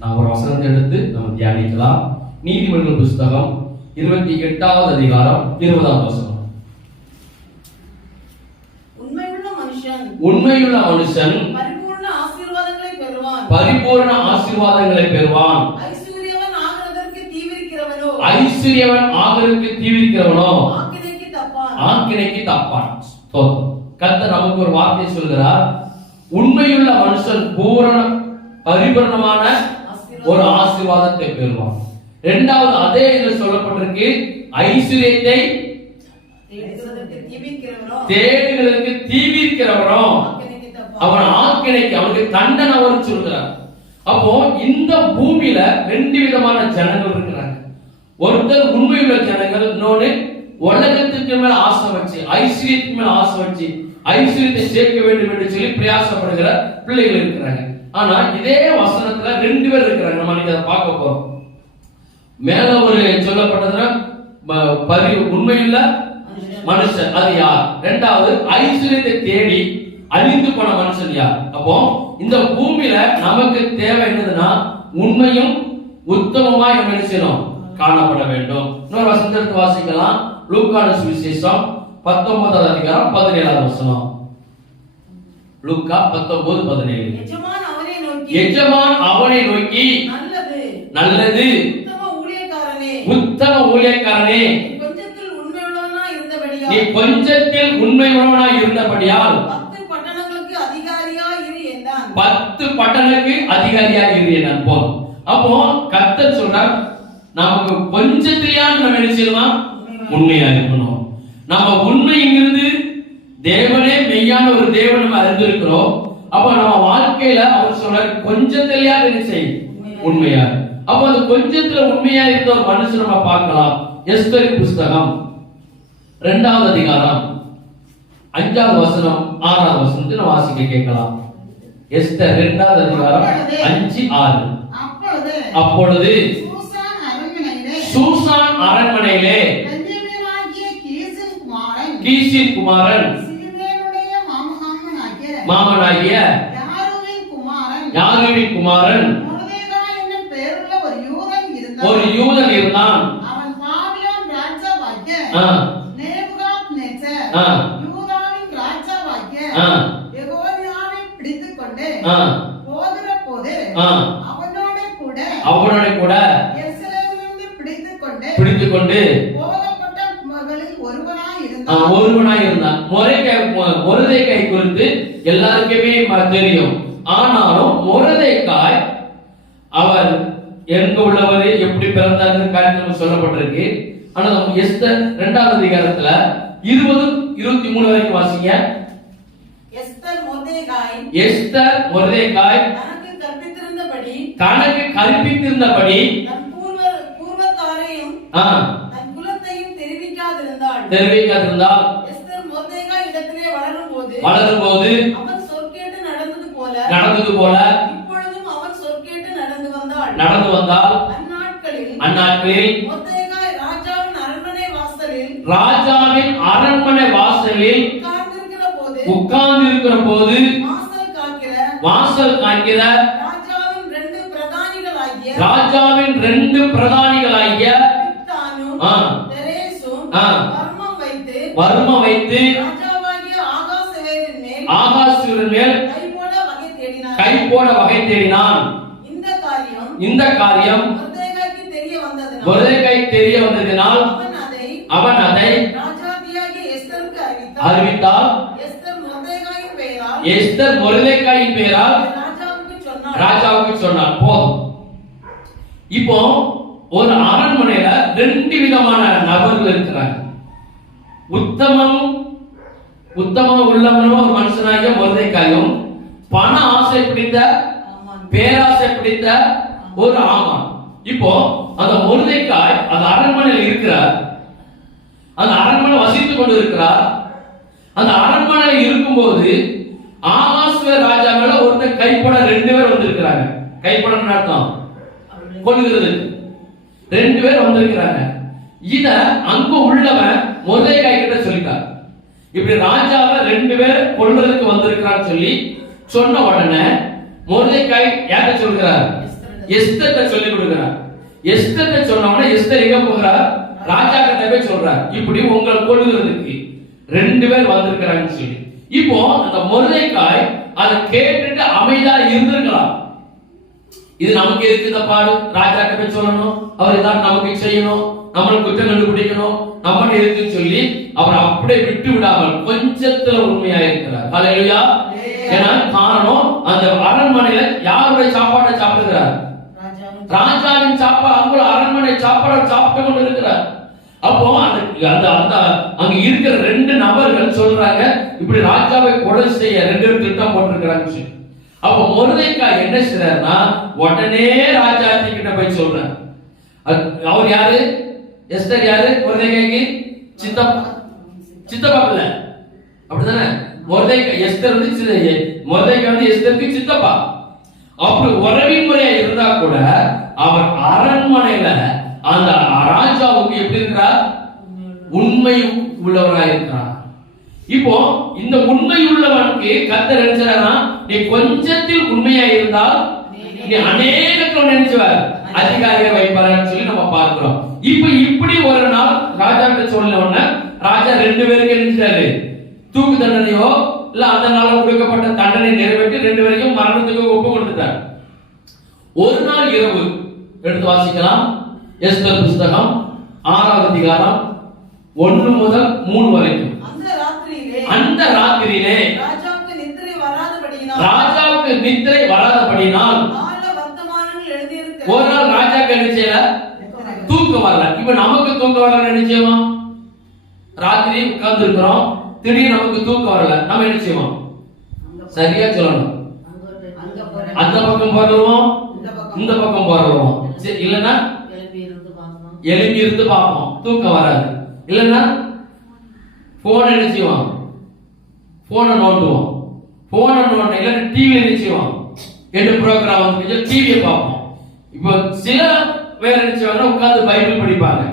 நான் ஒரு வசனத்தை எடுத்து நம்ம தியானிக்கலாம். நீதிமொழிகள் புஸ்தகம் 28வது அதிகாரம் 20வது வசனம். உண்மையுள்ள மனுஷன் பரிபூர்ண ஆசீர்வாதங்களை பெறுவான். ஐஸ்வரியவன் ஆகிறதற்கு தீவிரிக்கிறவனோ ஆக்கினைக்கு தப்பான். கர்த்தர் நமக்கு ஒரு வார்த்தை சொல்கிறார். உண்மையுள்ள மனுஷன் பரிபூரணமான ஒரு ஆசீர்வாதத்தை பெறுவான். இரண்டாவது அதே இதில் சொல்லப்பட்டிருக்கு, ஐஸ்வரியத்தை தேடுகிறதற்கு தீவிரிக்கிறவனோ அவன் ஆக்கினைக்கு, அவனுக்கு தண்டனை அவர் சொல்கிறார். அப்போ இந்த பூமியில ரெண்டு விதமான ஜனங்கள் இருக்கிறாங்க. ஒருத்தர் உண்மையுள்ள ஜனங்கள், இன்னொன்னு உலகத்துக்கு மேல ஆசை வச்சு, ஐஸ்வரியத்துக்கு மேல ஆசை வச்சு ஐஸ்வரியத்தை சேர்க்க வேண்டும் என்று சொல்லி பிரயாசப்படுகிற பிள்ளைகள் இருக்கிறாங்க. ஆனா இதே வசனத்துல ரெண்டு பேர் இருக்கிறாங்க. நம்ம அதை பார்க்க போறோம். மேல ஒரு சொல்லப்பட்டதுன்னா உண்மையுள்ள மனுஷன், அது யார்? இரண்டாவது ஐஸ்வரியத்தை தேடி அழிந்து போன மனுஷன் யார்? அப்போ இந்த பூமியில நமக்கு தேவை என்னதுன்னா உண்மையும் உத்தமமா என்ன செய்யணும், காணப்பட வேண்டும். இன்னொரு வசனத்தை வாசிக்கலாம். லூக்கான சுவிசேஷம் 19வது அதிகாரம் 17வது வசனம். லூக்கா 19:17. எஜமான் அவனை நோக்கி நல்லது உத்தம ஊழியக்காரனே, நீ கொஞ்சத்தில் உண்மை உள்ளவனாய் இருந்தபடியால் 10 பட்டணங்களுக்கு அதிகாரியாக இரு என்றான். போதும். அப்போ கர்த்தர் சொல்றார், நமக்கு கொஞ்சத்திலேயாவது நம்ம என்ன செய்யலாம், உண்மையா இருக்கணும். நம்ம உண்மைங்கிறது தேவனே மெய்யான ஒரு தேவன் நம்ம அறிந்திருக்கிறோம். அப்ப நம்ம வாழ்க்கையில அவர் சொல்ற கொஞ்சத்திலேயாவது என்ன செய்யும், உண்மையா. அப்ப அந்த கொஞ்சத்துல உண்மையா இருந்த ஒரு மனுஷன் நம்ம பார்க்கலாம். எஸ்தரின் புஸ்தகம் 2வது அதிகாரம் 5வது வசனம் 6வது வசனத்தை நம்ம வாசிக்க கேட்கலாம். எஸ்தர் 2வது அதிகாரம் 5-6. அப்பொழுது சூசான் அரண்மனையிலே கீசின் குமாரன் மாமனாகிய யாருவின் குமாரன் ஒரு யூதன் இருந்தான். அவனோட கூட பிடித்துக்கொண்டு ஒருவனாய் இருந்தான். மொர்தெகாய் குறித்து எல்லாருக்குமே தெரியும். ஆனாலும் மொர்தெகாய் அவர் எங்க உள்ளவர், எப்படி பிறந்தார் காரியத்தில் சொல்லப்பட்டிருக்கு. ஆனா எஸ்தர் 2வது அதிகாரத்துல 20-23 வரைக்கும் வாசிங்க. எஸ்தர் மொர்தெகாய் தனக்கு கற்பித்திருந்தபடி தெரிவிக்காதிருந்தால் வளரும் போது நடந்தது போல நடந்து வந்தால் அந்நாட்களில் ராஜாவின் அரண்மனை வாசலில் உட்கார்ந்து இருக்கிற போது வாசல் காக்கிற ராஜாவின் 2 பிரதானிகளாகிய வர்மம் வைத்து ஆகாசுவின் மேல் கை போட வகை தேடினான். இந்த காரியம் மொர்தெகாய்க்கு தெரிய வந்ததினால் அவன் அதை அறிவித்தால் எஸ்தர் மொர்தெகாயின் பெயரால் ராஜாவுக்கு சொன்னார். போதும். இப்போ ஒரு அரண்மனையில 2 விதமான நபர்கள் இருக்கிறாங்க. உத்தமம் உள்ளவனும் ஒரு மனுஷனாகிய மொர்தெகாயும், பண ஆசை பிடித்த பேராசை பிடித்த ஒரு ஆமான். இப்போ அந்த மொர்தெகாய் அந்த அரண்மனையில் இருக்கிறார். அந்த அரண்மனை வசித்துக் கொண்டு இருக்கிறார். அந்த அரண்மனையில் இருக்கும்போது ஆகாஸ்வேர ராஜா மேல ஒருத்தர் கைப்பட 2 பேர் வந்திருக்கிறாங்க. கைப்படன்னு அர்த்தம் கொள்ளுகிறது. 2 பேர் வந்திருக்கிறாங்க. இத அங்க உள்ளவன் மொர்தெகாய் கிட்ட சொல்லிட்டார், இப்படி ராஜாவை 2 பேர் கொல்றதுக்கு வந்திருக்கிறான்னு சொல்லி சொன்ன உடனே மொர்தெகாய் யார்கிட்ட சொல்கிறார்? எஸ்தர்ட்ட சொல்லி கொடுக்கிறார். எஸ்தர்ட்ட சொன்னவன எஸ்தர் எங்க போகிறார்? ராஜா கிட்ட போய் சொல்றார், இப்படி உங்களை கொல்லுகிறதுக்கு 2 பேர் வந்திருக்கிறாங்கன்னு சொல்லி. இப்போ அந்த மொர்தெகாய் அதை கேட்டுட்டு அமைதியா இருந்திருக்கலாம். இது நமக்கு எதுக்கு இந்த பாடு? ராஜா கிட்ட போய் சொல்லணும், அவர் ஏதாவது நமக்கு செய்யணும், நம்மளுக்கு குற்றம் கண்டுபிடிக்கணும், நம்ம எதுக்குன்னு சொல்லி அவர் அப்படியே விட்டு விடாமல் கொஞ்சத்துல உண்மையா இருக்கிறார். ஹல்லேலூயா. ஏன்னா காரணம், அந்த அரண்மனையில யாருடைய சாப்பாட்டை சாப்பிடுகிறார்? ராஜாவின் சாப்பாடு. அங்க அரண்மனை சாப்பாடு சாப்பிட்டு கொண்டு இருக்கிறார். அப்போ அந்த அங்க இருக்கிற 2 நபர்கள் சொல்றாங்க, இப்படி ராஜாவை கொலை செய்ய 2 பேர் திட்டம் போட்டிருக்கிறாங்க. அப்போ மொர்தெகாய் என்ன செய்றாருன்னா, உடனே ராஜாத்தி கிட்ட போய் சொல்றார். அவர் யாரு? எஸ்தர் யாரு? மொர்தெகாய்க்கு சித்தப்பா இல்ல, அப்படிதானே? மொர்தெகாய் எஸ்தர் வந்து மொர்தெகாய் வந்து எஸ்தருக்கு சித்தப்பா. அப்படி உறவின் முறையா இருந்தா கூட அவர் அரண்மனையில அந்த ராஜாவுக்கு எப்படி இருக்கிறார்? உண்மை உள்ளவராக இருக்கிறார். இப்போ இந்த உண்மை உள்ளவனுக்கு கர்த்தர் நினைச்சாரா, நீ கொஞ்சத்தில் உண்மையா இருந்தால் நீ அநேகத்துல நினைச்சுவார் அதிகாரியை வைப்பாருன்னு சொல்லி நம்ம பார்க்கிறோம். இப்ப இப்படி ஒரு நாள் ராஜா கிட்ட சொன்ன உடனே ராஜா 2 பேருக்கு நினைச்சாரு, தூக்கு தண்டனையோ இல்ல அந்த நாள் கொடுக்கப்பட்ட தண்டனை நிறைவேற்றி 2 பேரையும் மரணத்துக்கு ஒப்பு கொடுத்துட்டார். ஒரு நாள் இரவு எடுத்து வாசிக்கலாம். எஸ்தர் புத்தகம் 6ஆம் அதிகாரம் 1 முதல் 3 வரைக்கும். அந்த ராத்திரியிலே ராஜாவுக்கு நித்திரை வராதபடியினால் ஒரு நாள் ராஜாக்கு என்ன செய்யல? தூக்கம் வரல. இப்ப நமக்கு தூக்கம் வரல என்ன செய்வோம்? ராத்திரி உட்கார்ந்து இருக்கிறோம், திடீர்னு நமக்கு தூக்கம் வரல, நம்ம என்ன செய்வோம்? சரியா சொல்லணும், அந்த பக்கம் போறோம், இந்த பக்கம் போறோம். இல்லன்னா எழுப்பி இருந்து பார்ப்போம், தூக்கம் வராது. இல்லன்னா போன் என்ன செய்வோம்? போனை நோண்டுவோம். போனை நோண்ட இல்லன்னா டிவி என்ன செய்வோம்? எந்த ப்ரோக்ராம் வந்து டிவியை பார்ப்போம். இப்போ சில பேர் என்ன செய்வாங்கன்னா உட்கார்ந்து பைபிள் படிப்பாங்க,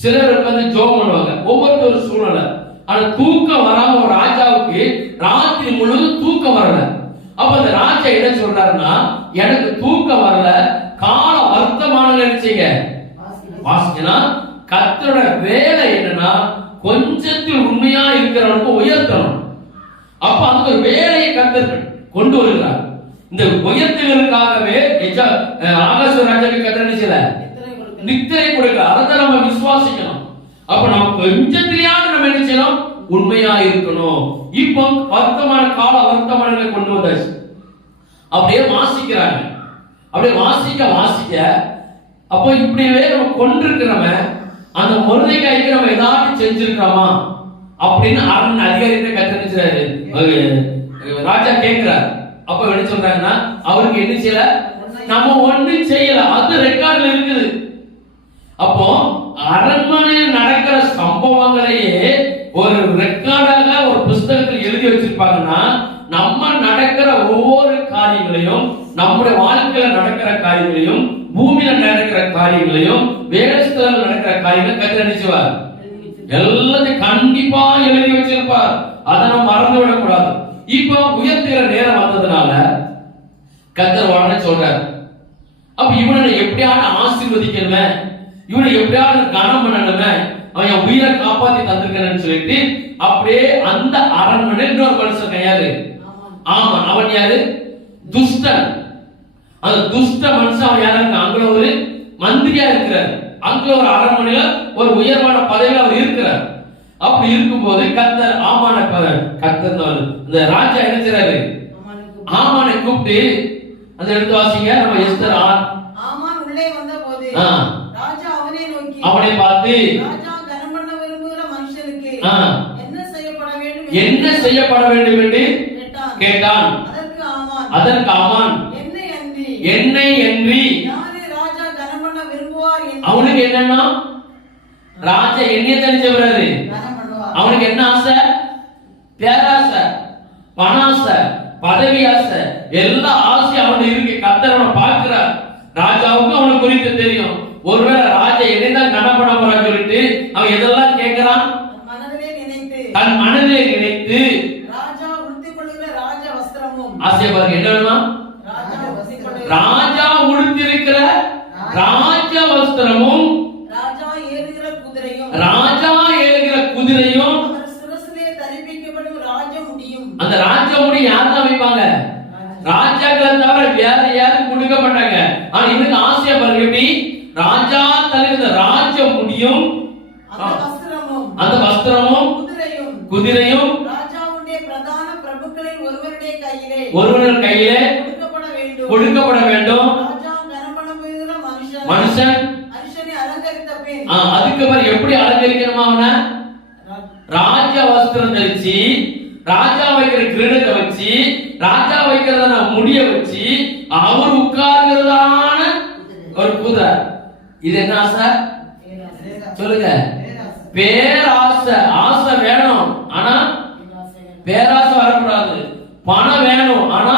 சிலர் உட்கார்ந்து ஜெபம் பண்ணுவாங்க. ஒவ்வொரு சூழ்நிலை. ஆனா தூக்கம் வராம ஒரு ராஜாவுக்கு ராத்திரி முழுவதும் தூக்கம் வரல. அப்ப அந்த ராஜா என்ன சொல்றாருன்னா, எனக்கு தூக்கம் வரல, கால வர்த்தமானங்கள் என்ன செய்யுங்க வாசிக்கனா. கர்த்தரோட வேலை என்னன்னா, கொஞ்சத்தில் உண்மையா இருக்கிறவனுக்கு உயர்த்தணும். அப்ப அந்த ஒரு வேலையை கர்த்தர் கொண்டு வருகிறார். இந்த உயர்த்துவதற்காகவே ஆகாச ராஜாவுக்கு கர்த்தர் என்ன செய்யல? நித்திரை கொடுக்கிறார். அதை நம்ம விசுவாசிக்கணும். அப்ப நம்ம கொஞ்சத்திலேயாவது நம்ம என்ன செய்யணும்? உண்மையா இருக்கணும். இப்போ வர்த்தமான கால வர்த்தமானங்களை கொண்டு வந்தாச்சு. அப்படியே வாசிக்கிறாங்க. அப்படியே வாசிக்க அப்போ இப்படியே நம்ம கொண்டிருக்கிறவன் அந்த மொர்தெகாய்க்கு நம்ம ஏதாவது செஞ்சிருக்கிறோமா அப்படின்னு அரண்மனை அதிகாரிகிட்ட கத்தரிச்சாரு. ராஜா கேட்கிறார். அப்ப என்ன சொல்றாங்கன்னா, அவருக்கு என்ன செய்யல? நம்ம ஒண்ணும் செய்யல, அது ரெக்கார்ட்ல இருக்குது. அப்போ அரண்மனையில் நடக்கிற சம்பவங்களையே ஒரு ரெக்கார்டாக ஒரு புத்தகத்தில் எழுதி வச்சிருப்பாங்கன்னா, நம்ம நடக்கிற ஒவ்வொரு காரியங்களையும், நம்முடைய வாழ்க்கையில நடக்கிற காரியங்களையும், பூமியில நடக்கிற காரியங்களையும், வேதஸ்தலத்தில் நடக்கிற காரியங்களை கர்த்தர் நினைச்சுவார், எல்லாத்தையும் கண்டிப்பா எழுதி வச்சிருப்பார். அதை நம்ம மறந்து விடக்கூடாது. இப்போ உயர்த்துகிற நேரம் வந்ததுனால கர்த்தர் உடனே சொல்றார், அப்ப இவனை எப்படியாவது ஆசீர்வதிக்கணுமே, இவனை எப்படியாவது கனம் பண்ணணுமே, அவன் உயிரை காப்பாத்தி தந்திருக்கிறேன்னு சொல்லிட்டு அப்படியே அந்த அரண்மனை இன்னொரு மனுஷன் யாரு? ஆமான். அவன் யாரு? துஷ்டன். அந்த துஷ்ட மனுஷன் அவன் யாரு? அங்க ஒரு மந்திரியா இருக்கிறார். அங்க ஒரு அரண்மனையில ஒரு உயர்வான பதவியில் அவர் இருக்கிறார். அப்படி இருக்கும்போது கர்த்தர் ஆமான கர்த்தர் இந்த ராஜா என்ன செய்றாரு? ஆமானை கூப்பிட்டு அந்த எடுத்து வாசிங்க. நம்ம எஸ்தர் ஆமான் உள்ளே வந்தபோது ராஜா அவனை நோக்கி அவனை பார்த்து, ராஜா கனம் பண்ண விரும்புகிற மனுஷனுக்கு என்ன செய்யப்பட வேண்டும் என்று கேட்டான். அதற்கு ஆமான் என்னை அன்றி ராஜா கனம் பண்ண விரும்புவார். அவனுக்கு என்னன்னா, ராஜா என்னைய தெரிஞ்சவராரு. அவனுக்கு என்ன ஆசை? பேராசை, பணாசை, பதவி ஆசை, எல்லா ஆசையும் அவனுக்கு இருக்கு. கர்த்தர் அவனை பார்க்கிறார். ராஜாவுக்கு அவனுக்கு குறித்து தெரியும். ஒருவேளை ராஜா என்னதான் கனம் பண்ண போறான்னு சொல்லிட்டு அவன் எதெல்லாம் கேட்கிறான்? தன் மனதிலே நினைத்து ராஜா உடுத்திக் கொள்கிற ராஜ வஸ்திரமும் ஆசை பாருங்க. என்ன வேணுமா? ராஜா உடுத்திருக்க ராஜ வஸ்திரமும் ராஜா ஏறுகிற குதிரையும் அவர் சிரசிலே தரிப்பிக்கப்படும் ராஜ முடியும். அந்த ராஜ முடி யார் தான் வைப்பாங்க? ராஜாக்களை தவிர வேற யாரும் கொடுக்க மாட்டாங்க. ஆனா இவனுக்கு ஆசையா பாருங்க, எப்படி ராஜா தலைவர் ராஜ முடியும், அந்த வஸ்திரமும் குதிரையும் ராஜாவுடைய பிரதான பிரபுக்களில் ஒருவருடைய கையிலே கொடுக்கப்பட வேண்டும். ராஜா கனமனம் பெறுகிற மனுஷன் மனுஷனை அலங்கரித்த பின் அதுக்கு பிறகு எப்படி அலங்கரிக்கணுமா? அவன ராஜ வஸ்திரம் தரிச்சு, ராஜா வைக்கிற கிரீடத்தை வச்சு, ராஜா வைக்கிறத முடிய வச்சு, அவர் உட்கார்கிறதான ஒரு குதிரை. இது என்ன ஆசை சொல்லுங்க? பேராசை. ஆசை வேணும், ஆனா பேராசை வரக்கூடாது. பணம் வேணும், ஆனா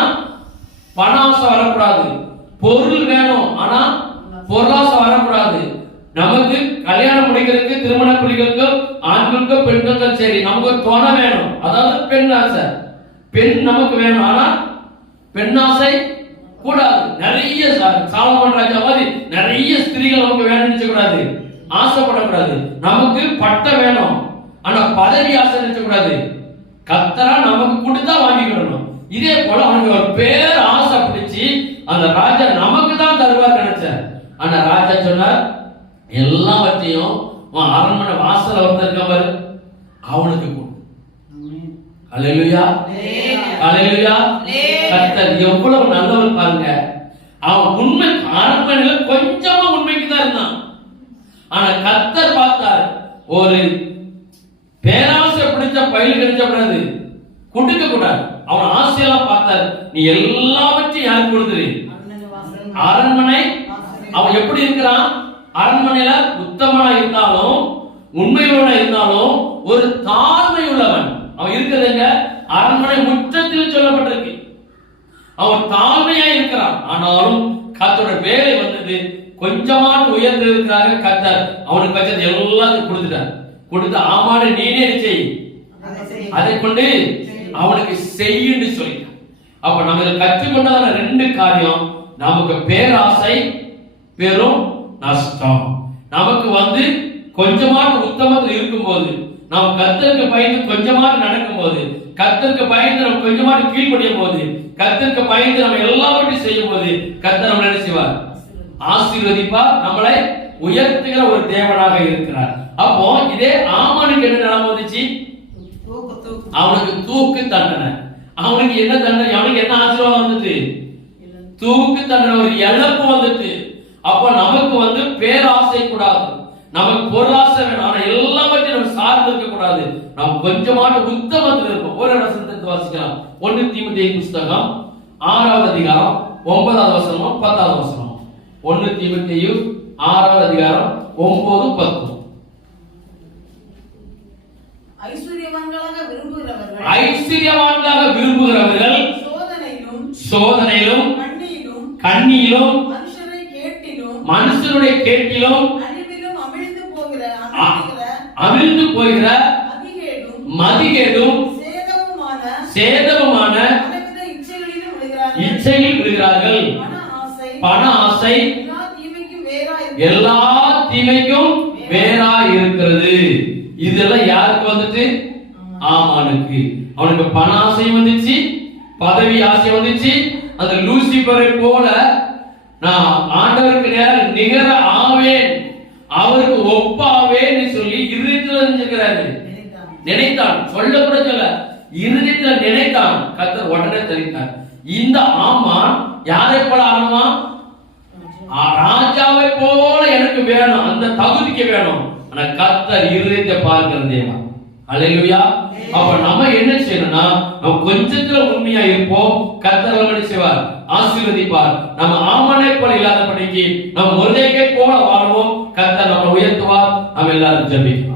பண ஆசை வரக்கூடாது. பொருள் வேணும், ஆனா பொருளாசை வரக்கூடாது. நமக்கு கல்யாணம் முடிக்கிறதுக்கு, திருமண புரிகளுக்கு, ஆண்களுக்கோ பெண்களுக்கோ சரி, நமக்கு ஒரு துணை வேணும். அதாவது பெண் ஆசை. பெண் நமக்கு வேணும், ஆனா பெண் ஆசை கூடாது. நிறைய சாலமோன் ராஜா மாதிரி நிறைய ஸ்திரீகள் நமக்கு வேணும்னு கூடாது, ஆசைப்படக்கூடாது. நமக்கு பட்டம் வேணும், ஆனா பதவி ஆசை நினைச்சக்கூடாது. கர்த்தரா நமக்கு கொடுத்தா வாங்கிக்கணும். இதே போல அவனுக்கு ஒரு பேர் ஆசை பிடிச்சி அந்த ராஜா நமக்கு தான் தருவார் நினைச்ச. ஆனா ராஜா சொன்னார், எல்லாவற்றையும் அரண்மனை வாசல் வந்திருக்கவர் அவனுக்கு கொடு. அல்லேலூயா, அல்லேலூயா. கர்த்தர் எவ்வளவு நல்லவர் பாருங்க. அவன் உண்மை அரண்மனையில கொஞ்சமா உண்மைக்கு தான் இருந்தான். ஆனா கர்த்தர் பார்த்தார், ஒரு பேராசை பிடிச்ச பயில் கிடைச்சப்படாது, கொடுக்க கூடாது. அவன் ஆசையெல்லாம் பார்த்தார். நீ எல்லாவற்றையும் யாருக்கு கொடுத்துரு? அரண்மனை. அவன் எப்படி இருக்கிறான்? அரண்மனையில உத்தமனா இருந்தாலும், உண்மையுள்ளவனா இருந்தாலும், ஒரு தாழ்மை உள்ளவன் அவன் இருக்கிறதுங்க. அரண்மனை முற்றத்தில் சொல்லப்பட்டிருக்கு. அவன் தாழ்மையா இருக்கிறான். ஆனாலும் கர்த்தரோட வேலை வந்தது, கொஞ்சமான உயர்ந்ததுக்காக கர்த்தர் அவனுக்கு வச்சது எல்லாத்தையும் கொடுத்துட்டார். கொடுத்து ஆமாடு நீனே செய், அதை கொண்டு அவனுக்கு செய்யுன்னு சொல்லிட்டான். அப்ப நம்ம கற்றுக்கொண்டதான ரெண்டு காரியம், நமக்கு பேராசை பெரும் நஷ்டம். நமக்கு கொஞ்சமாட்டு உத்தமத்தில் இருக்கும்போது, நாம் கர்த்தருக்கு பயந்து கொஞ்சமாட்டு நடக்கும் போது, கர்த்தருக்கு பயந்து நம்ம கொஞ்சமாட்டு கீழ்ப்படியும் போது, கர்த்தருக்கு பயந்து நம்ம எல்லாவற்றையும் செய்யும் போது, கர்த்தர் நம்ம என்ன செய்வார்? ஆசீர்வதிப்பார், நம்மளை உயர்த்துகிற ஒரு தேவனாக இருக்கிறார். அப்போ இதே ஆமானுக்கு என்ன நிலைமை வந்துச்சு? அவனுக்கு தூக்கு தண்டனை. அவனுக்கு என்ன தண்டனை? அவனுக்கு என்ன ஆசீர்வாதம் வந்துட்டு? தூக்கு தண்டனை, ஒரு இழப்பு வந்துட்டு. அப்போ நமக்கு பேராசை கூடாது, நமக்கு பொருளாசை வேணும், ஆனா எல்லாவற்றையும் நம்ம சார்ந்து இருக்க கூடாது. நாம் கொஞ்சமான உத்தமத்தில் இருப்போம். ஒரு வசனத்தை வாசிக்கலாம். 1 தீமோத்தேயு புத்தகம் 6வது அதிகாரம் 9வது வசனம் 10வது வசனம். 1 தீமோத்தேயு 6வது அதிகாரம் 9, 10. ஐஸ்வர்யவான்களாக விரும்புகிறவர்கள் சோதனையிலும் கண்ணியிலும் மனுஷனுடைய கேட்டிலும் அமிழ்ந்து போகிற மதிகேடும் சேதமுமான இச்சையில் விழுகிறார்கள். பண ஆசை எல்லா தீமைக்கும் வேறாய் இருக்கிறது. இதெல்லாம் யாருக்கு வந்துட்டு? ஆமானுக்கு. அவனுக்கு பண ஆசை வந்துச்சு, பதவி ஆசை வந்துச்சு. அந்த லூசிபரை போல நான் ஆண்டவருக்கு நேரம் நிகர ஆவேன், அவருக்கு ஒப்பாவேன்னு சொல்லி இருதயத்தில் நினைத்தான். சொல்ல கூட சொல்ல, இருதயத்தில் நினைத்தான். கர்த்தர் உடனே தெரிவித்தார். இந்த ஆமான் யாரை போல ஆகுமா? ராஜாவை போல எனக்கு வேணும், அந்த தகுதிக்கு வேணும். ஆனா கர்த்தர் இருதயத்தை பார்க்கிற தேவன். அல்லேலூயா. அப்ப நம்ம என்ன செய்யணும்னா, நம்ம கொஞ்சத்துல உண்மையா இருப்போம், கர்த்தர் என்ன செய்வார்? ஆசீர்வதிப்பார். நம்ம ஆமானை போல இல்லாதபடிக்கு நம்ம முருதைக்கை போல வாழ்வோம், கர்த்தர் நம்மை உயர்த்துவார். நம்ம எல்லாரும் ஜெபிப்போம்.